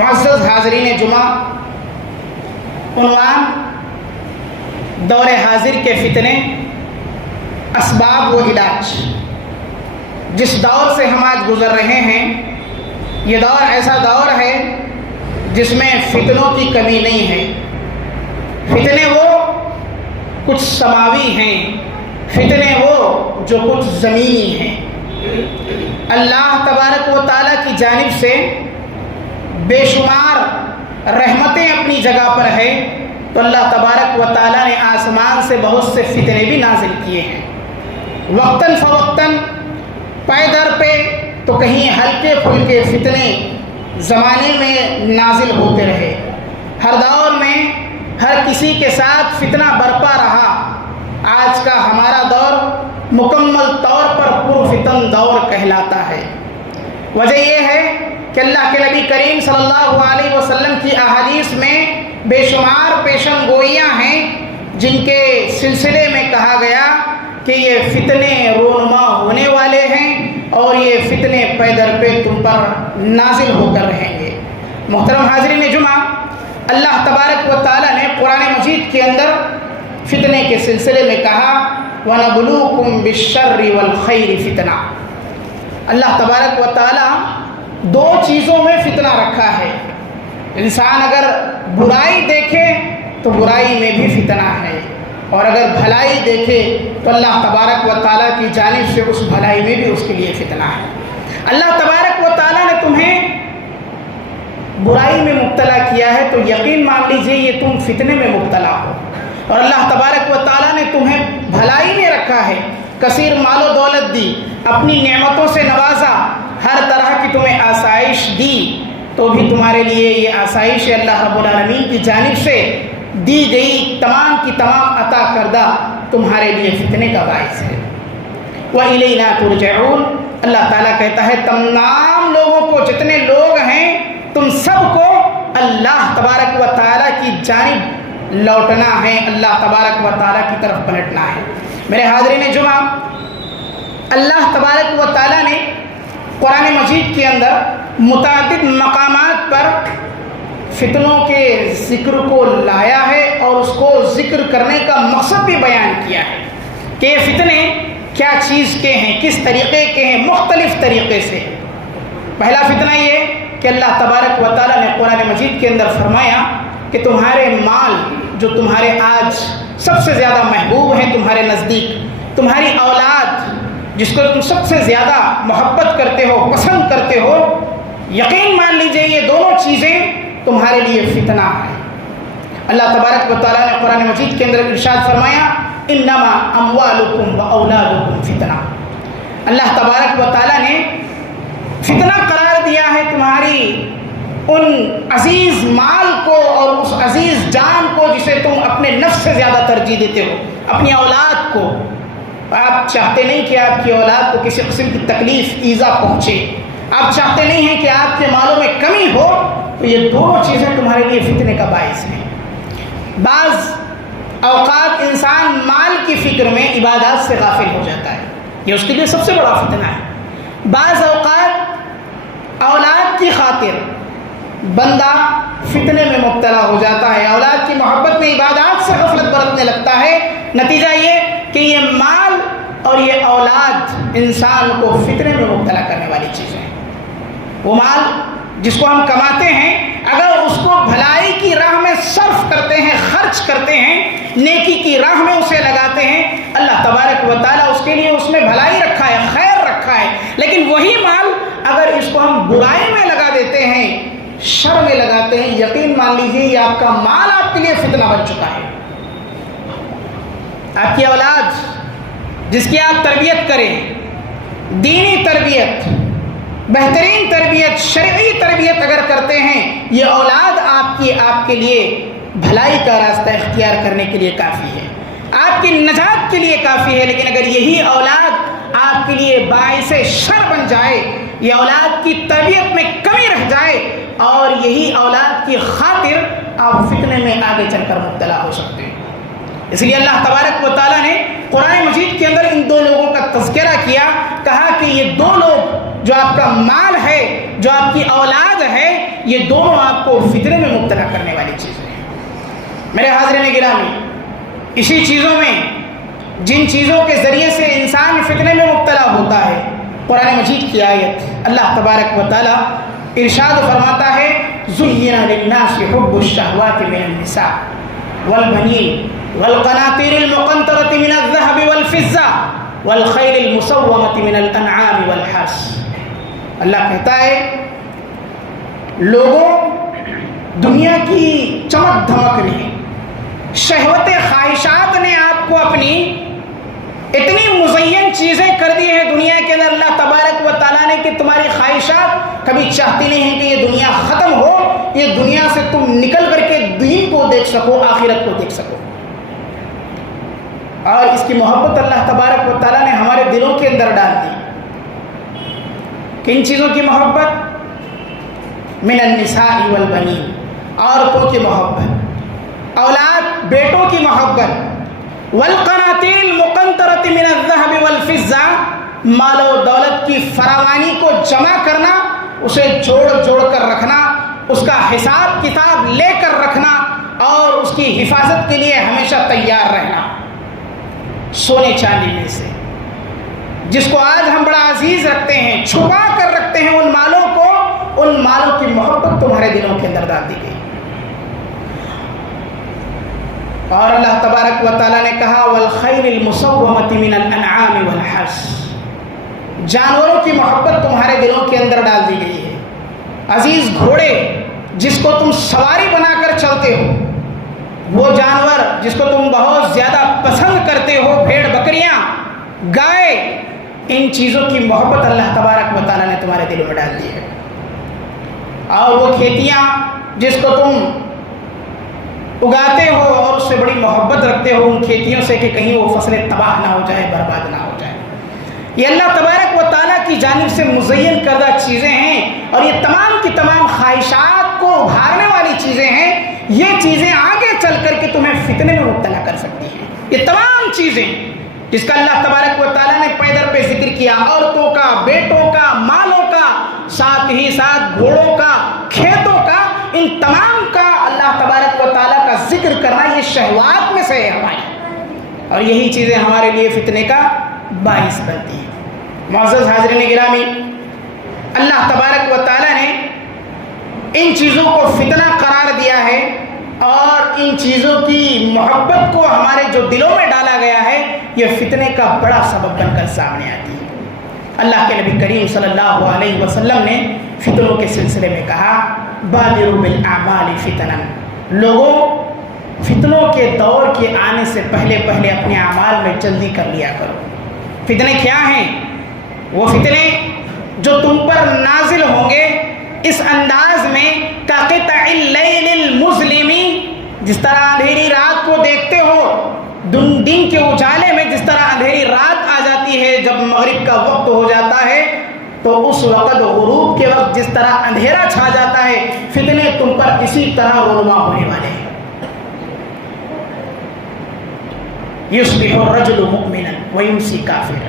معزز حاضرین جمعہ، عنوان دور حاضر کے فتنے، اسباب و علاج۔ جس دور سے ہم آج گزر رہے ہیں، یہ دور ایسا دور ہے جس میں فتنوں کی کمی نہیں ہے۔ فتنے وہ کچھ سماوی ہیں، فتنے وہ جو کچھ زمینی ہیں۔ اللہ تبارک و تعالیٰ کی جانب سے بے شمار رحمتیں اپنی جگہ پر ہے، تو اللہ تبارک و تعالیٰ نے آسمان سے بہت سے فتنے بھی نازل کیے ہیں، وقتاً فوقتاً، پے در پہ۔ تو کہیں ہلکے پھلکے فتنے زمانے میں نازل ہوتے رہے، ہر دور میں ہر کسی کے ساتھ فتنہ برپا رہا۔ آج کا ہمارا دور مکمل طور پر پرفتن دور کہلاتا ہے۔ وجہ یہ ہے کہ اللہ کے نبی کریم صلی اللہ علیہ وسلم کی احادیث میں بے شمار پیشن گوئیاں ہیں، جن کے سلسلے میں کہا گیا کہ یہ فتنے رونما ہونے والے ہیں اور یہ فتنے پے در پہ تم پر نازل ہو کر رہیں گے۔ محترم حاضرین جمعہ، اللہ تبارک و تعالیٰ نے قرآن مجید کے اندر فتنے کے سلسلے میں کہا وَنَبْلُوكُمْ بِالشَّرِّ وَالْخَيْرِ فِتْنَةً۔ اللہ تبارک و تعالیٰ دو چیزوں میں فتنہ رکھا ہے۔ انسان اگر برائی دیکھے تو برائی میں بھی فتنہ ہے، اور اگر بھلائی دیکھے تو اللہ تبارک و تعالیٰ کی جانب سے اس بھلائی میں بھی اس کے لیے فتنہ ہے۔ اللہ تبارک و تعالیٰ نے تمہیں برائی میں مبتلا کیا ہے تو یقین مان لیجئے یہ تم فتنے میں مبتلا ہو، اور اللہ تبارک و تعالیٰ نے تمہیں بھلائی میں رکھا ہے، کثیر مال و دولت دی، اپنی نعمتوں سے نوازا، ہر طرح کی تمہیں آسائش دی، تو بھی تمہارے لیے یہ آسائش اللہ رب العالمین کی جانب سے دی گئی تمام کی تمام عطا کردہ تمہارے لیے فتنے کا باعث ہے۔ وَإِلَيْنَا تُرْجَعُونَ۔ اللہ تعالیٰ کہتا ہے تمام لوگوں کو، جتنے لوگ ہیں تم سب کو اللہ تبارک و تعالیٰ کی جانب لوٹنا ہے، اللہ تبارک و تعالیٰ کی طرف پلٹنا ہے۔ میرے حاضرین جمعہ، اللہ تبارک و تعالیٰ نے قرآن مجید کے اندر متعدد مقامات پر فتنوں کے ذکر کو لایا ہے، اور اس کو ذکر کرنے کا مقصد بھی بیان کیا ہے کہ یہ فتنے کیا چیز کے ہیں، کس طریقے کے ہیں، مختلف طریقے سے۔ پہلا فتنہ یہ کہ اللہ تبارک و تعالیٰ نے قرآن مجید کے اندر فرمایا کہ تمہارے مال جو تمہارے آج سب سے زیادہ محبوب ہیں تمہارے نزدیک، تمہاری اولاد جس کو تم سب سے زیادہ محبت کرتے ہو، پسند کرتے ہو، یقین مان لیجئے یہ دونوں چیزیں تمہارے لیے فتنہ ہے۔ اللہ تبارک و تعالیٰ نے قرآن مجید کے اندر ارشاد فرمایا انما اموالکم و اولادکم فتنہ۔ اللہ تبارک و تعالیٰ نے فتنہ قرار دیا ہے تمہاری ان عزیز مال کو اور اس عزیز جان کو جسے تم اپنے نفس سے زیادہ ترجیح دیتے ہو، اپنی اولاد کو۔ آپ چاہتے نہیں کہ آپ کی اولاد کو کسی قسم کی تکلیف ایذا پہنچے، آپ چاہتے نہیں ہیں کہ آپ کے مالوں میں کمی ہو، تو یہ دونوں چیزیں تمہارے لیے فتنے کا باعث ہیں۔ بعض اوقات انسان مال کی فکر میں عبادات سے غافل ہو جاتا ہے، یہ اس کے لیے سب سے بڑا فتنہ ہے۔ بعض اوقات اولاد کی خاطر بندہ فتنے میں مبتلا ہو جاتا ہے، اولاد کی محبت میں عبادات سے غفلت برتنے لگتا ہے، نتیجہ یہ کہ یہ مال اور یہ اولاد انسان کو فتنے میں مبتلا کرنے والی چیزیں ہیں۔ وہ مال جس کو ہم کماتے ہیں، اگر اس کو بھلائی کی راہ میں صرف کرتے ہیں، خرچ کرتے ہیں، نیکی کی راہ میں اسے لگاتے ہیں، اللہ تبارک و تعالیٰ اس کے لیے اس میں بھلائی رکھا ہے، خیر رکھا ہے۔ لیکن وہی مال اگر اس کو ہم برائی میں لگا دیتے ہیں، شر میں لگاتے ہیں، یقین مان لیجیے یہ آپ کا مال آپ کے لیے فتنہ بن چکا ہے۔ آپ کی اولاد جس کی آپ تربیت کریں، دینی تربیت، بہترین تربیت، شرعی تربیت اگر کرتے ہیں، یہ اولاد آپ کے لیے بھلائی کا راستہ اختیار کرنے کے لیے کافی ہے، آپ کی نجات کے لیے کافی ہے۔ لیکن اگر یہی اولاد آپ کے لیے باعث شر بن جائے، یہ اولاد کی تربیت میں کمی رہ جائے، اور یہی اولاد کی خاطر آپ فتنے میں آگے چل کر مبتلا ہو سکتے ہیں۔ اس لیے اللہ تبارک و تعالیٰ نے قرآن مجید کے اندر ان دو لوگوں کا تذکرہ کیا، کہا کہ یہ دو لوگ جو آپ کا مال ہے، جو آپ کی اولاد ہے، یہ دونوں آپ کو فتنے میں مبتلا کرنے والی چیزیں ہیں۔ میرے حاضرین گرامی، اسی چیزوں میں جن چیزوں کے ذریعے سے انسان فتنے میں مبتلا ہوتا ہے، قرآن مجید کی آیت اللہ تبارک و تعالی ارشاد فرماتا ہے زُيِّنَ لِلنَّاسِ حُبُّ الشَّهْوَاتِ مِنَ النِّسَاءِ وَالْبَنِينَ وَالْقَنَاطِيرِ الْمُقَنطَرَةِ مِنَ الذَّهَبِ وَالْفِضَّةِ وَالْخَيْلِ الْمُسَوَّمَةِ مِنَ الْأَنْعَامِ وَالْحَرْثِ۔ اللہ کہتا ہے لوگوں، دنیا کی چمک دھمک نے، شہوت خواہشات نے آپ کو اپنی اتنی مزین چیزیں کر دی ہیں دنیا کے اندر اللہ تبارک و تعالیٰ نے کہ تمہاری خواہشات کبھی چاہتی نہیں ہیں کہ یہ دنیا ختم ہو، یہ دنیا سے تم نکل کر کے دین کو دیکھ سکو، آخرت کو دیکھ سکو۔ اور اس کی محبت اللہ تبارک و تعالیٰ نے ہمارے دلوں کے اندر ڈال دی۔ کن چیزوں کی محبت؟ من النساء والبنین، عورتوں کی محبت، اولاد بیٹوں کی محبت، والقناطیر المقنطرۃ من الذهب والفضہ، مال و دولت کی فراوانی کو جمع کرنا، اسے جوڑ جوڑ کر رکھنا، اس کا حساب کتاب لے کر رکھنا اور اس کی حفاظت کے لیے ہمیشہ تیار رہنا۔ سونے چاندی میں سے جس کو آج ہم بڑا عزیز رکھتے ہیں، چھپا کر رکھتے ہیں ان مالوں کو، ان مالوں کی محبت تمہارے دلوں کے اندر ڈال دی گئی۔ اور اللہ تبارک و تعالیٰ نے کہا والخیل المسومۃ من الانعام والحرث، جانوروں کی محبت تمہارے دلوں کے اندر ڈال دی گئی ہے۔ عزیز گھوڑے جس کو تم سواری بنا کر چلتے ہو، وہ جانور جس کو تم بہت زیادہ پسند کرتے ہو، بھیڑ بکریاں، گائے، ان چیزوں کی محبت اللہ تبارک و تعالیٰ نے تمہارے دلوں میں ڈال دی ہے۔ اور وہ کھیتیاں جس کو تم اگاتے ہو اور اس سے بڑی محبت رکھتے ہو، ان کھیتیوں سے کہ کہیں وہ فصلیں تباہ نہ ہو جائے، برباد نہ ہو جائے، یہ اللہ تبارک و تعالیٰ کی جانب سے مزین کردہ چیزیں ہیں۔ اور یہ تمام کی تمام خواہشات کو ابھارنے والی چیزیں ہیں۔ یہ چیزیں آگے چل کر کے تمہیں فتنے میں مبتلا کر سکتی ہیں۔ یہ تمام چیزیں جس کا اللہ تبارک و تعالیٰ نے پیدر پہ ذکر کیا، عورتوں کا، بیٹوں کا، مالوں کا، ساتھ ہی ساتھ گھوڑوں کا، کھیتوں کا، ان تمام کا اللہ تبارک و تعالیٰ کا ذکر کرنا یہ شہوات میں سے ہے ہماری، اور یہی چیزیں ہمارے لیے فتنے کا باعث بنتی ہیں۔ معزز حاضرین گرامی، اللہ تبارک و تعالیٰ نے ان چیزوں کو فتنہ قرار دیا ہے، اور ان چیزوں کی محبت کو ہمارے جو دلوں میں ڈالا گیا ہے، یہ فتنے کا بڑا سبب بن کر سامنے آتی ہے۔ اللہ کے نبی کریم صلی اللہ علیہ وسلم نے فتنوں کے سلسلے میں کہا بادروا بالاعمال فتنا، لوگوں فتنوں کے دور کے آنے سے پہلے پہلے اپنے اعمال میں جلدی کر لیا کرو۔ فتنے کیا ہیں؟ وہ فتنے جو تم پر نازل ہوں گے اس انداز میں کقطع اللیل المظلم، جس طرح اندھیری رات کو دیکھتے ہو، دن کے اجالے میں جس طرح اندھیری رات آ جاتی ہے، جب مغرب کا وقت ہو جاتا ہے تو اس وقت غروب کے وقت جس طرح اندھیرا چھا جاتا ہے، فتنے تم پر اسی طرح رونما ہونے والے ہیں۔ یصبح الرجل مؤمنا ویمسی کافرا،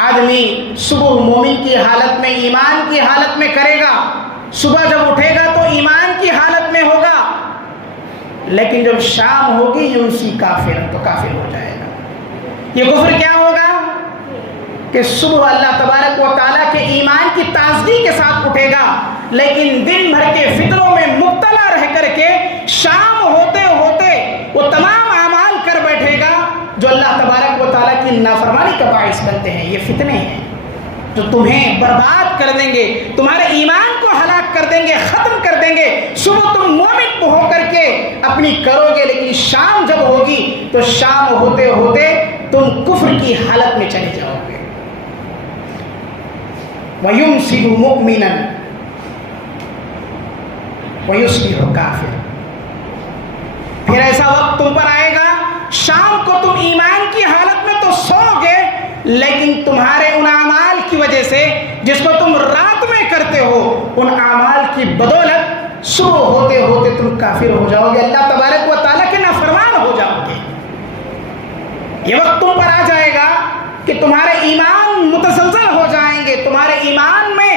آدمی صبح مومن کی حالت میں، ایمان کی حالت میں کرے گا، صبح جب اٹھے گا تو ایمان کی حالت میں ہوگا، لیکن جب شام ہوگی یمسی کافر، تو کافر ہو جائے گا۔ یہ کفر کیا ہوگا کہ صبح اللہ تبارک و تعالیٰ کے ایمان کی تازگی کے ساتھ اٹھے گا، لیکن دن بھر کے فتنوں میں مبتلا رہ کر کے شام ہوتے ہوتے وہ تمام اعمال کر بیٹھے گا جو اللہ تبارک و تعالیٰ کی نافرمانی کا باعث بنتے ہیں۔ یہ فتنے ہیں جو تمہیں برباد کر دیں گے، تمہارے ایمان کو ہلاک کر دیں گے، ختم کر دیں گے۔ صبح تم مومن ہو کر کے اپنی کرو گے، لیکن شام جب ہوگی تو شام ہوتے ہوتے تم کفر کی حالت میں چلے جاؤ گے۔ وَيُمْسِهُ مُؤْمِنًا وَيُصْبِحُ كَافِرًا، پھر ایسا وقت تم پر آئے گا، شام کو تم ایمان کی حالت میں تو سو گے، لیکن تمہارے ان اعمال کی وجہ سے جس کو تم رات میں کرتے ہو، ان اعمال کی بدولت صبح ہوتے ہوتے تم کافر ہو جاؤ گے، اللہ تبارک و تعالیٰ کے نافرمان ہو جاؤ گے۔ یہ وقت تم پر آ جائے گا کہ تمہارے ایمان متزلزل ہو جائیں گے، تمہارے ایمان میں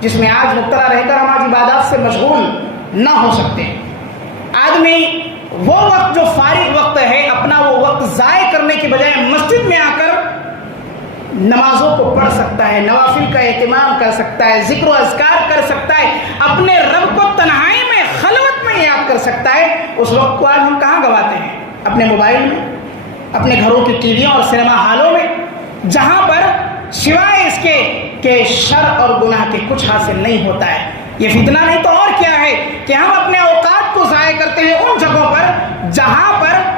جس میں آج مبتلا رہ کر ہم آج عبادات سے مشغول نہ ہو سکتے ہیں۔ آدمی وہ وقت جو فارغ وقت ہے اپنا وہ وقت ضائع کرنے کی بجائے مسجد میں آ کر نمازوں کو پڑھ سکتا ہے، نوافل کا اہتمام کر سکتا ہے، ذکر و اذکار کر سکتا ہے، اپنے رب کو تنہائی میں خلوت میں یاد کر سکتا ہے۔ اس وقت کو آج ہم کہاں گواتے ہیں؟ اپنے موبائل میں، اپنے گھروں کی ٹی ویوں اور سینما ہالوں میں، جہاں پر سوائے اس کے کہ شر اور گناہ کے کچھ حاصل نہیں ہوتا ہے۔ یہ فتنہ نہیں تو اور کیا ہے کہ ہم اپنے اوقات کو ضائع کرتے ہیں ان جگہوں پر جہاں پر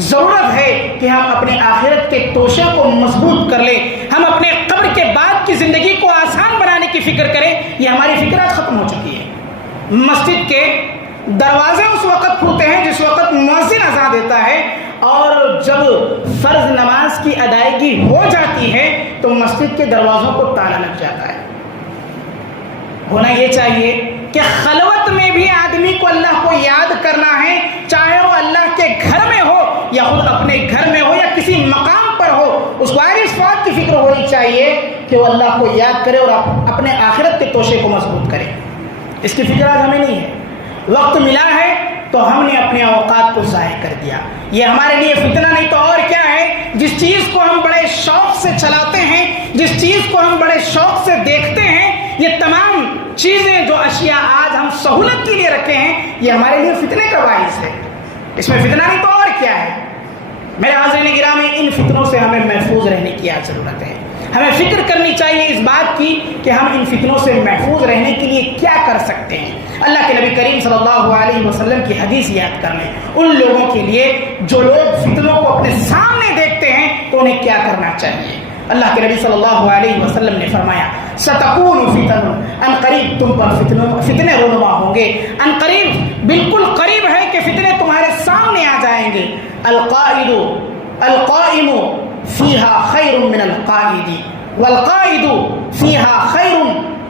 ضرورت ہے کہ ہم اپنے آخرت کے توشے کو مضبوط کر لیں، ہم اپنے قبر کے بعد کی زندگی کو آسان بنانے کی فکر کریں۔ یہ ہماری فکرات ختم ہو چکی ہے۔ مسجد کے دروازے اس وقت کھلتے ہیں جس وقت مؤذن اذان دیتا ہے، اور جب فرض نماز کی ادائیگی ہو جاتی ہے تو مسجد کے دروازوں کو تالا لگ جاتا ہے۔ ہونا یہ چاہیے کہ خلوت میں بھی آدمی کو اللہ کو یاد کرنا ہے، چاہے وہ اللہ کے گھر میں ہو یا خود اپنے گھر میں ہو یا کسی مقام پر ہو، اس کو اس بات کی فکر ہونی چاہیے کہ وہ اللہ کو یاد کرے اور اپنے آخرت کے توشے کو مضبوط کرے۔ اس کی فکر آج ہمیں نہیں ہے۔ وقت ملا ہے تو ہم نے اپنے اوقات کو ضائع کر دیا۔ یہ ہمارے لیے فتنہ نہیں تو اور کیا ہے؟ جس چیز کو ہم بڑے شوق سے چلاتے ہیں، جس چیز کو ہم بڑے شوق سے دیکھتے ہیں، یہ تمام چیزیں جو اشیاء آج ہم سہولت کے لیے رکھے ہیں، یہ ہمارے لیے فتنے کا باعث ہے۔ اس میں فتنہ نہیں تو اور کیا ہے؟ میرے حاضرین گرامی، ان فتنوں سے ہمیں محفوظ رہنے کی آج ضرورت ہے۔ ہمیں فکر کرنی چاہیے اس بات کی کہ ہم ان فتنوں سے محفوظ رہنے کے لیے کیا کر سکتے ہیں۔ اللہ کے نبی کریم صلی اللہ علیہ وسلم کی حدیث یاد کر لیں، ان لوگوں کے لیے جو لوگ فتنوں کو اپنے سامنے دیکھتے ہیں تو انہیں کیا کرنا چاہیے۔ اللہ کے نبی صلی اللہ علیہ وسلم نے فرمایا، ستکون فتن، ان قریب تم پر فتنے رونما ہوں گے، ان قریب بالکل قریب ہے کہ فتنے تمہارے سامنے آ جائیں گے۔ القائم فیہا خیر من القائد، والقائد فیہا خیر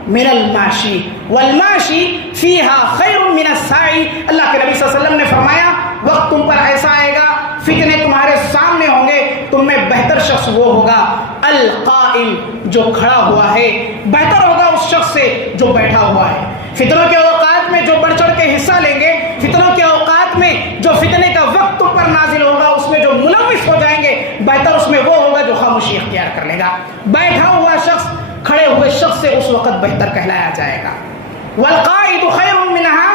من الماشی، والماشی فیہا خیر من الساعی۔ اللہ کے نبی صلی اللہ علیہ وسلم نے فرمایا، وقت تم پر ایسا آئے گا، فتنے تمہارے سامنے ہوں گے، تم میں بہتر شخص وہ ہوگا القائم، جو کھڑا ہوا ہے، بہتر ہوگا اس شخص سے جو بیٹھا ہوا ہے۔ فتنوں کے اوقات میں جو بڑھ چڑھ کے حصہ لیں گے، فتنوں کے اوقات میں جو فتنے کا وقت تم پر نازل ہوگا، اس میں جو ملوث ہو جائیں گے، بہتر اس میں وہ ہوگا جو خاموشی اختیار کر لے گا۔ بیٹھا ہوا شخص کھڑے ہوئے شخص سے اس وقت بہتر کہلایا جائے گا۔ والقائد خیر منها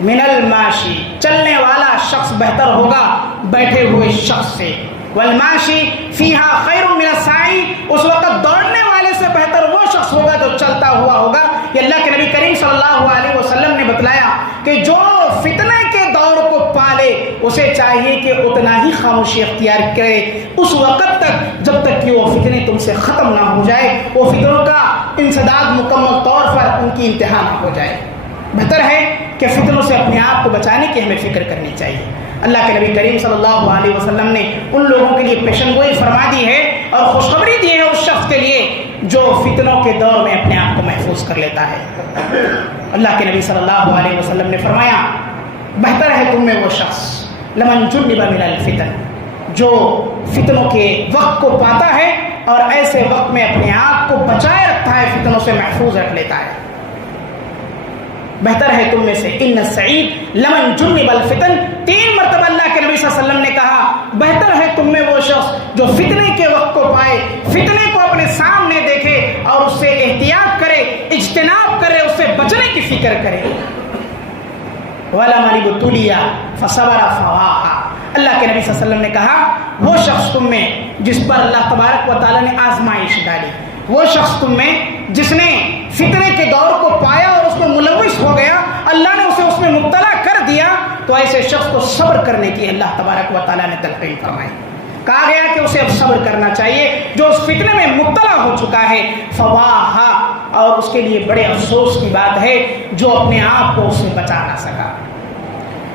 من الماشی، چلنے والا شخص بہتر ہوگا بیٹھے ہوئے شخص سے۔ والماشی فیہا خیر من الساعی، اس وقت دوڑنے والے سے بہتر وہ شخص ہوگا جو چلتا ہوا ہوگا۔ یہ اللہ کے نبی کریم صلی اللہ علیہ وسلم نے بتلایا کہ جو فتنے کے دور کو پالے اسے چاہیے کہ اتنا ہی خاموشی اختیار کرے اس وقت تک جب تک کہ وہ فتنے تم سے ختم نہ ہو جائے، وہ فتنوں کا انسداد مکمل طور پر ان کی انتہا نہ ہو جائے۔ بہتر ہے کہ فتنوں سے اپنے آپ کو بچانے کی ہمیں فکر کرنی چاہیے۔ اللہ کے نبی کریم صلی اللہ علیہ وسلم نے ان لوگوں کے لیے پیشن گوئی فرما دی ہے اور خوشخبری دی ہے اس شخص کے لیے جو فتنوں کے دور میں اپنے آپ کو محفوظ کر لیتا ہے۔ اللہ کے نبی صلی اللہ علیہ وسلم نے فرمایا، بہتر ہے تم میں وہ شخص لمن جنب من الفتن، جو فتنوں کے وقت کو پاتا ہے اور ایسے وقت میں اپنے آپ کو بچائے رکھتا ہے، فتنوں سے محفوظ رکھ لیتا ہے۔ بہتر ہے تم میں سے ان السعید لمن جنب الفتن، 3 مرتبہ اللہ کے نبی صلی اللہ علیہ وسلم نے کہا بہتر ہے تم میں وہ شخص جو فتنے کے وقت کو پائے، فتنے کو اپنے سامنے دیکھے اور اس سے احتیاط کرے، اجتناب کرے، اس سے بچنے کی فکر کرے۔ وَلَمَنِ ابْتُلِيَ فَصَبَرَ فَوَاقَ، اللہ کے نبی صلی اللہ علیہ وسلم نے کہا وہ شخص تم میں جس پر اللہ تبارک و تعالیٰ نے آزمائش ڈالی، وہ شخص تم میں جس نے فتنے کے دور کو پایا اور اس میں ملوث ہو گیا، اللہ نے اسے اس میں مبتلا کر دیا، تو ایسے شخص کو صبر کرنے کی اللہ تبارک و تعالیٰ نے تلقین فرمائی۔ کہا گیا کہ اسے اب صبر کرنا چاہیے جو اس فتنے میں مبتلا ہو چکا ہے۔ فواہا، اور اس کے لیے بڑے افسوس کی بات ہے جو اپنے آپ کو اس سے بچا نہ سکا۔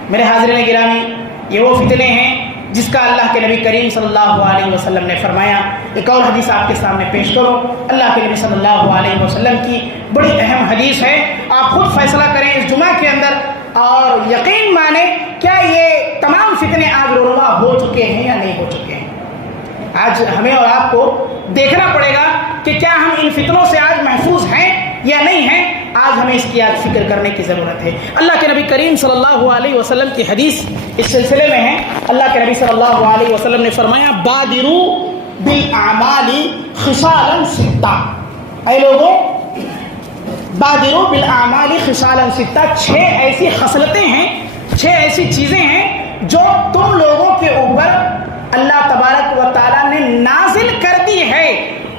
میرے حاضرین گرامی، یہ وہ فتنے ہیں جس کا اللہ کے نبی کریم صلی اللہ علیہ وسلم نے فرمایا۔ ایک اور حدیث آپ کے سامنے پیش کرو، اللہ کے نبی صلی اللہ علیہ وسلم کی بڑی اہم حدیث ہے، آپ خود فیصلہ کریں اس جمعہ کے اندر اور یقین مانیں کیا یہ تمام فتنے آج رونما ہو چکے ہیں یا نہیں ہو چکے ہیں۔ آج ہمیں اور آپ کو دیکھنا پڑے گا کہ کیا ہم ان فتنوں سے آج محفوظ ہیں یا نہیں ہیں؟ آج ہمیں اس کی آج فکر کرنے کی ضرورت ہے۔ اللہ کے نبی کریم صلی اللہ علیہ وسلم کی حدیث اس سلسلے میں ہے۔ اللہ کے نبی صلی اللہ علیہ وسلم نے فرمایا بادروا بالاعمال خصالا ستہ، اے لوگوں بادروا بالاعمال خصالا ستہ، 6 ایسی خصلتیں ہیں، 6 ایسی چیزیں ہیں جو تم لوگوں کے اوپر اللہ تبارک و تعالیٰ نے نازل کر دی ہے،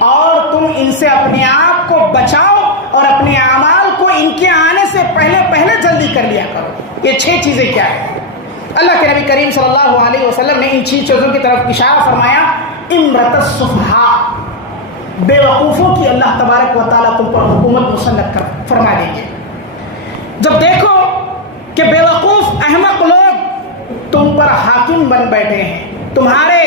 اور تم ان سے اپنے آپ کو بچاؤ اور اپنے اعمال کو ان کے آنے سے پہلے جلدی کر لیا کرو۔ یہ 6 چیزیں کیا ہیں؟ اللہ کے نبی کریم صلی اللہ علیہ وسلم نے ان 6 چیزوں کی طرف اشارہ فرمایا۔ امرت السفہاء، بے وقوفوں کی اللہ تبارک و تعالیٰ تم پر حکومت مسلط فرما دیں گے۔ جب دیکھو کہ بے وقوف احمق لوگ تم پر حاکم بن بیٹھے ہیں، تمہارے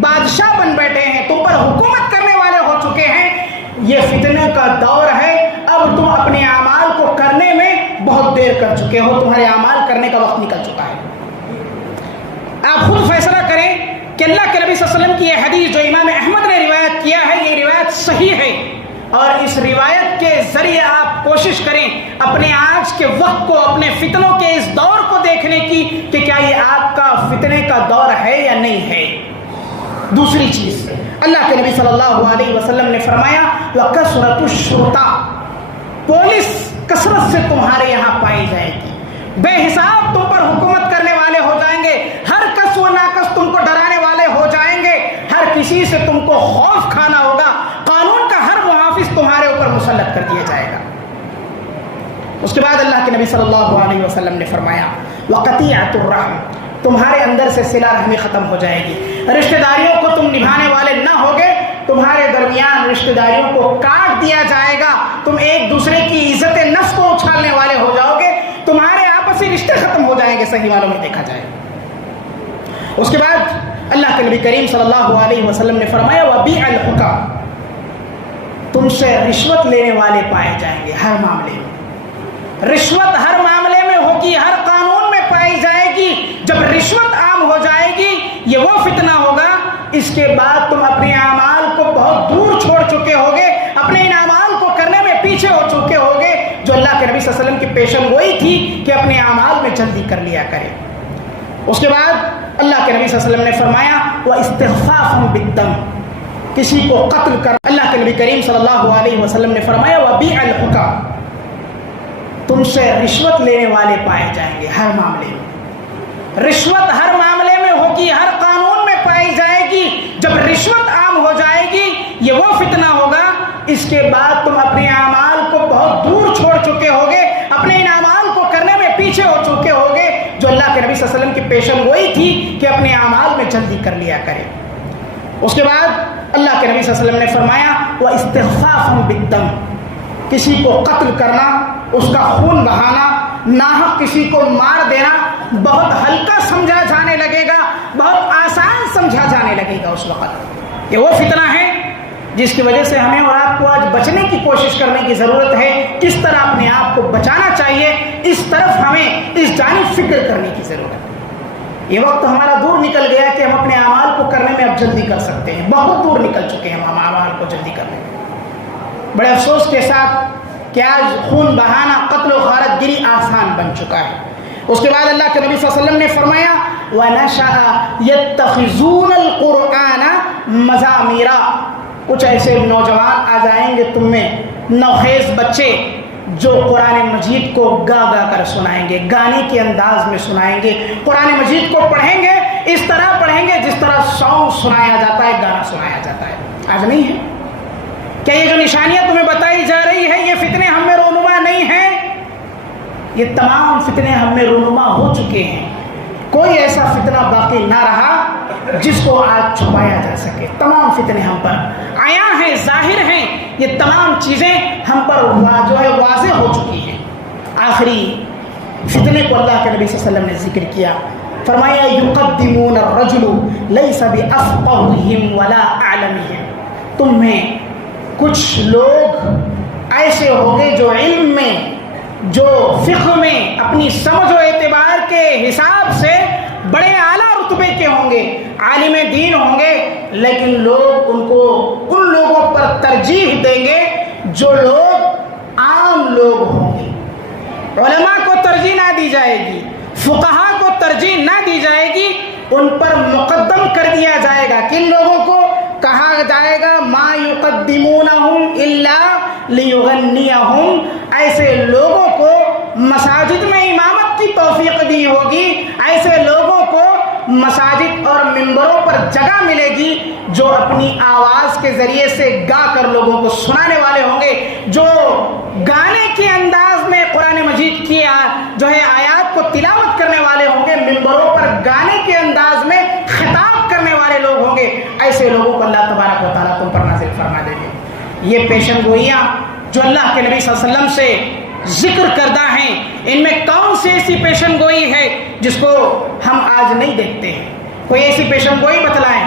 بادشاہ بن بیٹھے ہیں، تم پر حکومت کرنے والے ہو چکے ہیں، یہ فتنے کا دور ہے، اب تم اپنے اعمال کو کرنے میں بہت دیر کر چکے ہو، تمہارے اعمال کرنے کا وقت نکل چکا ہے۔ آپ خود فیصلہ کریں کہ اللہ کے نبی صلی اللہ علیہ وسلم کی یہ حدیث جو امام احمد نے روایت کیا ہے، یہ روایت صحیح ہے، اور اس روایت کے ذریعے آپ کوشش کریں اپنے آج کے وقت کو، اپنے فتنوں کے اس دور کو دیکھنے کی کہ کیا یہ آپ کا فتنے کا دور ہے یا نہیں ہے۔ دوسری چیز، اللہ کے نبی صلی اللہ علیہ وسلم نے فرمایا وَكَثْرَةُ الشُّرْطَا، پولیس کثرت سے تمہارے یہاں پائی جائے گی، بے حساب تم پر حکومت کرنے والے ہو جائیں گے، ہر کس و ناکس تم کو ڈرانے والے ہو جائیں گے، ہر کسی سے تم کو خوف کھانا ہوگا، قانون کا ہر محافظ تمہارے اوپر مسلط کر دیا جائے گا۔ اس کے بعد اللہ کے نبی صلی اللہ علیہ وسلم نے فرمایا وَقَطِيعَةُ الرَّحْمِ، تمہارے اندر سے صلہ رحمی ختم ہو جائے گی، رشتہ داریوں کو تم نبھانے والے نہ ہوگے، تمہارے درمیان رشتہ داریوں کو کاٹ دیا جائے گا، تم ایک دوسرے کی عزت نفس کو اچھالنے والے ہو جاؤ گے، تمہارے آپسی رشتے ختم ہو جائیں گے، صحیح معنوں میں دیکھا جائے۔ اس کے بعد اللہ کے نبی کریم صلی اللہ علیہ وسلم نے فرمایا وَبِيعَ الْحُكَمَ، تم سے رشوت لینے والے پائے جائیں گے، ہر معاملے میں رشوت ہر معاملے میں ہوگی، ہر قانون میں پائی جائے گی۔ جب رشوت عام ہو جائے گی یہ وہ فتنہ ہوگا، اس کے بعد تم اپنے اعمال کو بہت دور چھوڑ چکے ہوگے، اپنے ان اعمال کو کرنے میں پیچھے ہو چکے ہوگے جو اللہ کے نبی صلی اللہ علیہ وسلم کی پیشن گوئی تھی کہ اپنے اعمال میں جلدی کر لیا کرے۔ اس کے بعد اللہ کے نبی صلی اللہ علیہ وسلم نے فرمایا وَإِسْتِخْفَافٌ بِالدَّمِ، کسی کو قتل کر۔ اللہ کے نبی کریم صلی اللہ علیہ وسلم نے فرمایا وَبِيعَ الْحُكَمَ، تم سے رشوت لینے والے پائے جائیں گے، ہر معاملے میں رشوت ہر معاملے میں ہوگی، ہر قانون میں پائی جائے گی۔ جب رشوت عام ہو جائے گی یہ وہ فتنہ ہوگا، اس کے بعد تم اپنے اعمال کو بہت دور چھوڑ چکے ہوگے، اپنے ان اعمال کو کرنے میں پیچھے ہو چکے ہوگے جو اللہ کے نبی صلی اللہ علیہ وسلم کی پیشن گوئی تھی کہ اپنے اعمال میں جلدی کر لیا کرے۔ اس کے بعد اللہ کے نبی صلی اللہ علیہ وسلم نے فرمایا وَإِسْتِخْفَافٌ بِالدَّمِ، کسی کو قتل کرنا، اس کا خون بہانا، ناحق کسی کو مار دینا بہت ہلکا سمجھا جانے لگے گا، بہت آسان سمجھا جانے لگے گا اس وقت۔ یہ وہ فتنہ ہے جس کی وجہ سے ہمیں اور آپ کو آج بچنے کی کوشش کرنے کی ضرورت ہے، کس طرح اپنے آپ کو بچانا چاہیے، اس طرف ہمیں اس جانب فکر کرنے کی ضرورت ہے۔ یہ وقت ہمارا دور نکل گیا کہ ہم اپنے اعمال کو کرنے میں اب جلدی کر سکتے ہیں، بہت دور نکل چکے ہیں ہم اعمال کو جلدی کرنے میں۔ بڑے افسوس کے ساتھ کہ آج خون بہانا، قتل و غارت گری آسان بن چکا ہے۔ اس کے بعد اللہ کے نبی صلی اللہ علیہ وسلم نے فرمایا وَنَشَأَ يَتَّخِذُونَ الْقُرْآنَ مَزَامِيرًا، کچھ ایسے نوجوان آ جائیں گے تم میں، نوخیز بچے جو قرآن مجید کو گا گا کر سنائیں گے، گانے کے انداز میں سنائیں گے، قرآن مجید کو پڑھیں گے، اس طرح پڑھیں گے جس طرح سانگ سنایا جاتا ہے، گانا سنایا جاتا ہے۔ آج نہیں ہے کیا یہ جو نشانیاں تمہیں بتائی جا رہی ہے یہ فتنے ہم میں رونما نہیں ہیں؟ یہ تمام فتنے ہم میں رونما ہو چکے ہیں، کوئی ایسا فتنہ باقی نہ رہا جس کو آج چھپایا جا سکے۔ تمام فتنے ہم پر عیاں ہیں، ظاہر ہیں، یہ تمام چیزیں ہم پر جو ہے واضح ہو چکی ہیں۔ آخری فتنے کو اللہ کے نبی صلی اللہ علیہ وسلم نے ذکر کیا، فرمایا یقدمون الرجل لیس بافقہہم ولا اعلمہم، تم میں کچھ لوگ ایسے ہوگے جو علم میں، جو فقہ میں اپنی سمجھ و اعتبار کے حساب سے بڑے اعلیٰ رتبے رتبے کے ہوں گے، عالم دین ہوں گے، لیکن لوگ ان کو ان لوگوں پر ترجیح دیں گے جو لوگ عام لوگ ہوں گے۔ علماء کو ترجیح نہ دی جائے گی، فقہاء کو ترجیح نہ دی جائے گی، ان پر مقدم کر دیا جائے گا۔ کن لوگوں کو؟ کہا جائے گا ما یقدمونہم الا لیغنیہم، ایسے لوگوں کو مساجد میں امامت کی توفیق دی ہوگی، ایسے لوگوں کو مساجد اور منبروں پر جگہ ملے گی جو اپنی آواز کے ذریعے سے گا کر لوگوں کو سنانے والے ہوں گے، جو گانے کے انداز میں قرآن مجید کی جو ہے آیات کو تلاوت کرنے والے ہوں گے، منبروں پر گانے کے انداز میں خطاب کرنے والے لوگ ہوں گے۔ ایسے لوگوں کو اللہ تبارک و تعالیٰ تم پر نازل فرما دے گے۔ یہ پیشن گوئیاں جو اللہ کے نبی صلی اللہ علیہ وسلم سے ذکر کردہ ہیں، ان میں کون سی ایسی پیشن گوئی ہے جس کو ہم آج نہیں دیکھتے ہیں؟ کوئی ایسی پیشن گوئی بتلائیں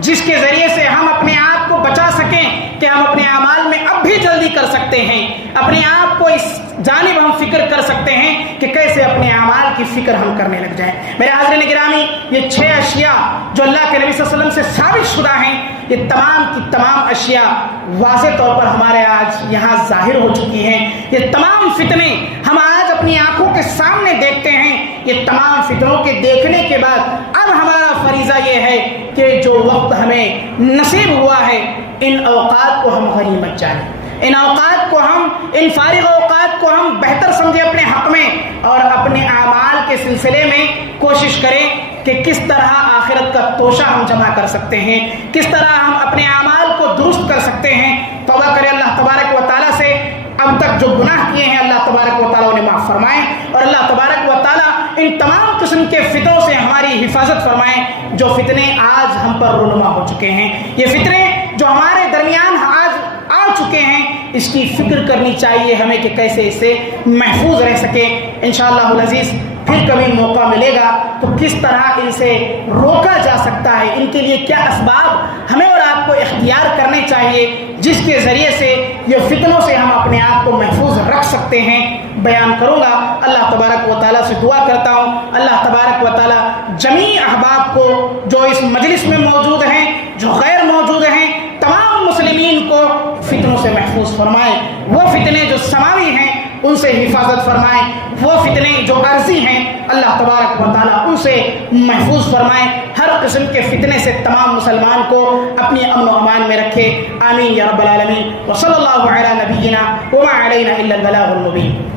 جس کے ذریعے سے ہم اپنے آپ کو بچا سکیں کہ ہم اپنے اعمال میں اب بھی جلدی کر سکتے ہیں، اپنے آپ کو اس جانب ہم فکر کر سکتے ہیں کہ کیسے اپنے اعمال کی فکر ہم کرنے لگ جائیں۔ میرے حاضرین گرامی، یہ 6 اشیاء جو اللہ کے نبی صلی اللہ علیہ وسلم سے ثابت شدہ ہیں، یہ تمام کی تمام اشیاء واضح طور پر ہمارے آج یہاں ظاہر ہو چکی ہیں۔ یہ تمام فتنے ہم آج اپنی آنکھوں کے سامنے دیکھتے ہیں۔ یہ تمام فتنوں کے دیکھنے کے بعد اب ہمارا فریضہ یہ ہے کہ جو وقت ہمیں نصیب ہوا ہے، ان اوقات کو ہم غنیمت جانیں، ان اوقات کو ہم، ان فارغ اوقات کو ہم بہتر سمجھیں اپنے حق میں، اور اپنے اعمال کے سلسلے میں کوشش کریں کہ کس طرح آخرت کا توشہ ہم جمع کر سکتے ہیں، کس طرح ہم اپنے اعمال کو درست کر سکتے ہیں۔ توبہ کریں اللہ تبارک و تعالیٰ سے، اب تک جو گناہ کیے ہیں اللہ تبارک و تعالیٰ انہیں معاف فرمائیں، اور اللہ تبارک و تعالیٰ ان تمام قسم کے فتنوں سے ہماری حفاظت فرمائیں جو فتنے آج ہم پر رونما ہو چکے ہیں۔ یہ فتنے جو ہمارے درمیان آج آ چکے ہیں، اس کی فکر کرنی چاہیے ہمیں کہ کیسے اس سے محفوظ رہ سکیں۔ انشاءاللہ العزیز پھر کبھی موقع ملے گا تو کس طرح ان سے روکا جا سکتا ہے، ان کے لیے کیا اسباب ہمیں اور آپ کو اختیار کرنے چاہیے جس کے ذریعے سے یہ فتنوں سے ہم اپنے آپ کو محفوظ رکھ سکتے ہیں، بیان کروں گا۔ اللہ تبارک و تعالیٰ سے دعا کرتا ہوں اللہ تبارک و تعالیٰ جمیع احباب کو جو اس مجلس میں موجود ہیں، جو غیر موجود ہیں، تمام مسلمین کو فتنوں سے محفوظ فرمائے۔ وہ فتنے جو سماوی ہیں ان سے حفاظت فرمائیں، وہ فتنے جو عرضی ہیں اللہ تبارک و تعالیٰ ان سے محفوظ فرمائیں۔ ہر قسم کے فتنے سے تمام مسلمان کو اپنی امن و امان میں رکھے، آمین یا رب العالمین۔ وصلی اللہ علی نبینا وما علینا الا البلاغ المبین۔